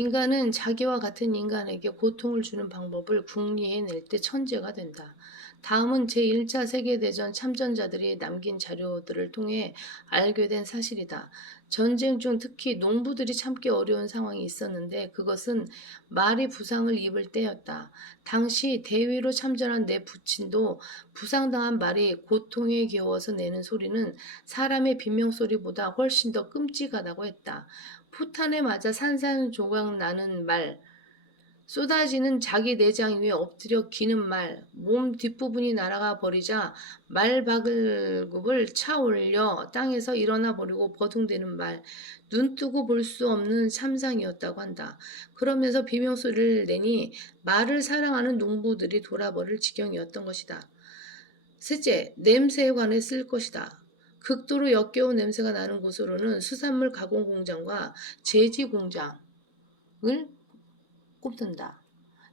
인간은 자기와 같은 인간에게 고통을 주는 방법을 궁리해낼 때 천재가 된다. 다음은 제1차 세계대전 참전자들이 남긴 자료들을 통해 알게 된 사실이다. 전쟁 중 특히 농부들이 참기 어려운 상황이 있었는데 그것은 말이 부상을 입을 때였다. 당시 대위로 참전한 내 부친도 부상당한 말이 고통에 겨워서 내는 소리는 사람의 비명소리보다 훨씬 더 끔찍하다고 했다. 포탄에 맞아 산산조각 나는 말, 쏟아지는 자기 내장 위에 엎드려 기는 말, 몸 뒷부분이 날아가 버리자 말바글굽을 차 올려 땅에서 일어나 버리고 버둥대는 말, 눈 뜨고 볼 수 없는 참상이었다고 한다. 그러면서 비명소리를 내니 말을 사랑하는 농부들이 돌아버릴 지경이었던 것이다. 셋째, 냄새에 관해 쓸 것이다. 극도로 역겨운 냄새가 나는 곳으로는 수산물 가공 공장과 제지 공장을 꼽는다.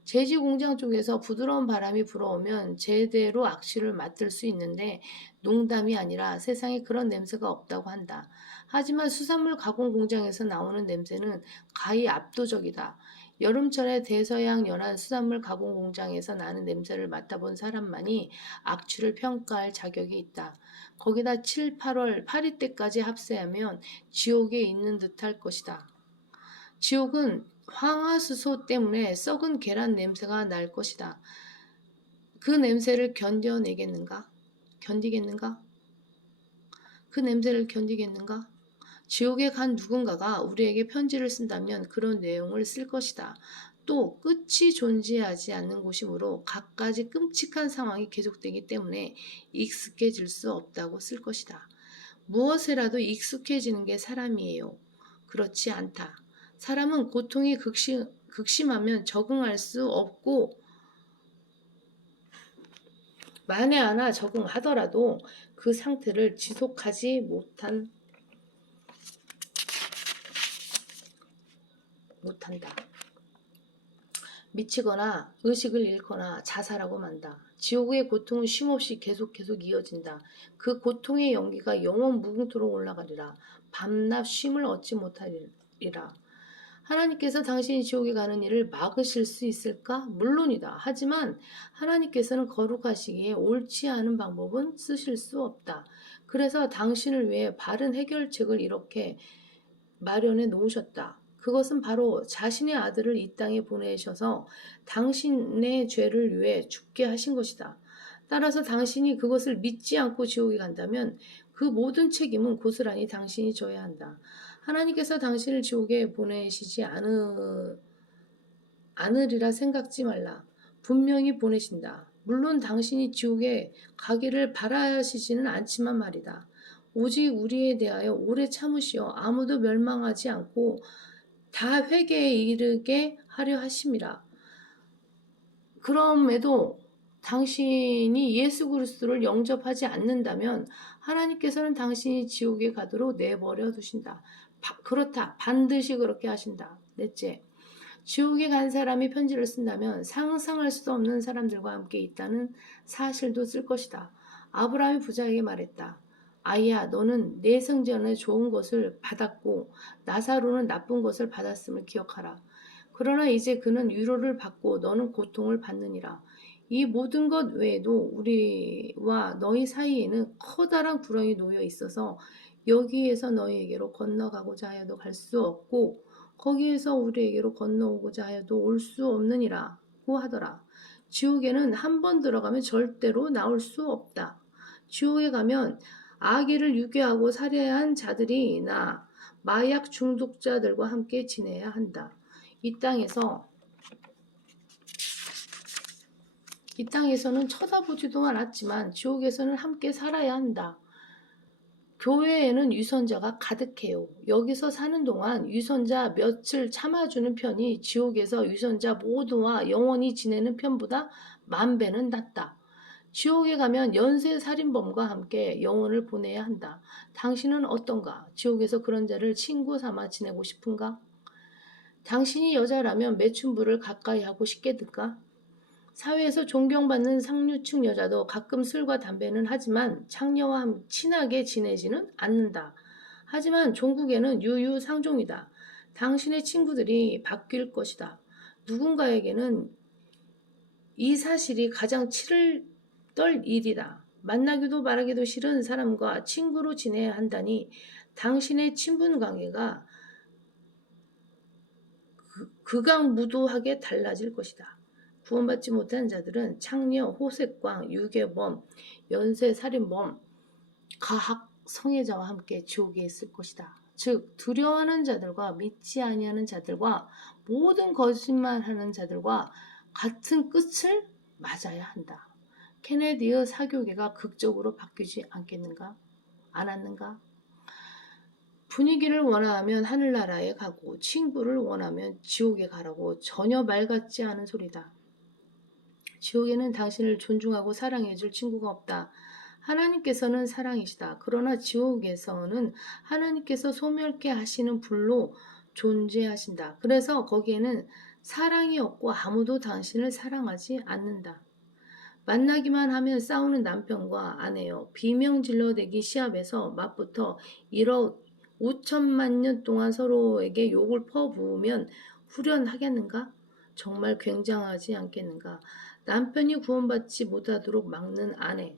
제지 공장 쪽에서 부드러운 바람이 불어오면 제대로 악취를 맡을 수 있는데 농담이 아니라 세상에 그런 냄새가 없다고 한다. 하지만 수산물 가공 공장에서 나오는 냄새는 가히 압도적이다. 여름철에 대서양 연안 수산물 가공 공장에서 나는 냄새를 맡아본 사람만이 악취를 평가할 자격이 있다. 거기다 7, 8월 파리 때까지 합세하면 지옥에 있는 듯할 것이다. 지옥은 황화수소 때문에 썩은 계란 냄새가 날 것이다. 그 냄새를 견뎌내겠는가? 견디겠는가? 그 냄새를 견디겠는가? 지옥에 간 누군가가 우리에게 편지를 쓴다면 그런 내용을 쓸 것이다. 또 끝이 존재하지 않는 곳이므로 갖가지 끔찍한 상황이 계속되기 때문에 익숙해질 수 없다고 쓸 것이다. 무엇에라도 익숙해지는 게 사람이에요. 그렇지 않다. 사람은 고통이 극심하면 적응할 수 없고 만에 하나 적응하더라도 그 상태를 지속하지 못한다. 미치거나 의식을 잃거나 자살하고 만다. 지옥의 고통은 쉼없이 계속 이어진다. 그 고통의 연기가 영원 무궁토록 올라가리라. 밤낮 쉼을 얻지 못하리라. 하나님께서 당신이 지옥에 가는 일을 막으실 수 있을까? 물론이다. 하지만 하나님께서는 거룩하시기에 옳지 않은 방법은 쓰실 수 없다. 그래서 당신을 위해 바른 해결책을 이렇게 마련해 놓으셨다. 그것은 바로 자신의 아들을 이 땅에 보내셔서 당신의 죄를 위해 죽게 하신 것이다. 따라서 당신이 그것을 믿지 않고 지옥에 간다면 그 모든 책임은 고스란히 당신이 져야 한다. 하나님께서 당신을 지옥에 보내시지 않으리라 생각지 말라. 분명히 보내신다. 물론 당신이 지옥에 가기를 바라시지는 않지만 말이다. 오직 우리에 대하여 오래 참으시어 아무도 멸망하지 않고 다 회개에 이르게 하려 하심이라. 그럼에도 당신이 예수 그리스도를 영접하지 않는다면 하나님께서는 당신이 지옥에 가도록 내버려 두신다. 그렇다. 반드시 그렇게 하신다. 넷째, 지옥에 간 사람이 편지를 쓴다면 상상할 수 없는 사람들과 함께 있다는 사실도 쓸 것이다. 아브라함이 부자에게 말했다. 아이야, 너는 내 생전에 좋은 것을 받았고 나사로는 나쁜 것을 받았음을 기억하라. 그러나 이제 그는 위로를 받고 너는 고통을 받느니라. 이 모든 것 외에도 우리와 너희 사이에는 커다란 구렁이 놓여 있어서 여기에서 너희에게로 건너가고자 하여도 갈 수 없고 거기에서 우리에게로 건너오고자 하여도 올 수 없느니라고 하더라. 지옥에는 한 번 들어가면 절대로 나올 수 없다. 지옥에 가면 아기를 유괴하고 살해한 자들이나 마약 중독자들과 함께 지내야 한다. 이 땅에서는 쳐다보지도 않았지만 지옥에서는 함께 살아야 한다. 교회에는 유선자가 가득해요. 여기서 사는 동안 유선자 며칠 참아주는 편이 지옥에서 유선자 모두와 영원히 지내는 편보다 10,000배는 낫다. 지옥에 가면 연쇄 살인범과 함께 영혼을 보내야 한다. 당신은 어떤가? 지옥에서 그런 자를 친구 삼아 지내고 싶은가? 당신이 여자라면 매춘부를 가까이 하고 싶겠는가? 사회에서 존경받는 상류층 여자도 가끔 술과 담배는 하지만 창녀와 친하게 지내지는 않는다. 하지만 종국에는 유유상종이다. 당신의 친구들이 바뀔 것이다. 누군가에게는 이 사실이 가장 치를 떨 일이다. 만나기도 말하기도 싫은 사람과 친구로 지내야 한다니 당신의 친분 관계가 극악무도하게 달라질 것이다. 구원받지 못한 자들은 창녀, 호색광, 유괴범, 연쇄살인범, 가학, 성애자와 함께 지옥에 있을 것이다. 즉 두려워하는 자들과 믿지 아니하는 자들과 모든 거짓말하는 자들과 같은 끝을 맞아야 한다. 케네디의 사교계가 극적으로 바뀌지 않았는가? 분위기를 원하면 하늘나라에 가고 친구를 원하면 지옥에 가라고 전혀 말 같지 않은 소리다. 지옥에는 당신을 존중하고 사랑해줄 친구가 없다. 하나님께서는 사랑이시다. 그러나 지옥에서는 하나님께서 소멸케 하시는 불로 존재하신다. 그래서 거기에는 사랑이 없고 아무도 당신을 사랑하지 않는다. 만나기만 하면 싸우는 남편과 아내요. 비명질러대기 시합에서 맞붙어 1억 5천만 년 동안 서로에게 욕을 퍼부으면 후련하겠는가? 정말 굉장하지 않겠는가? 남편이 구원받지 못하도록 막는 아내.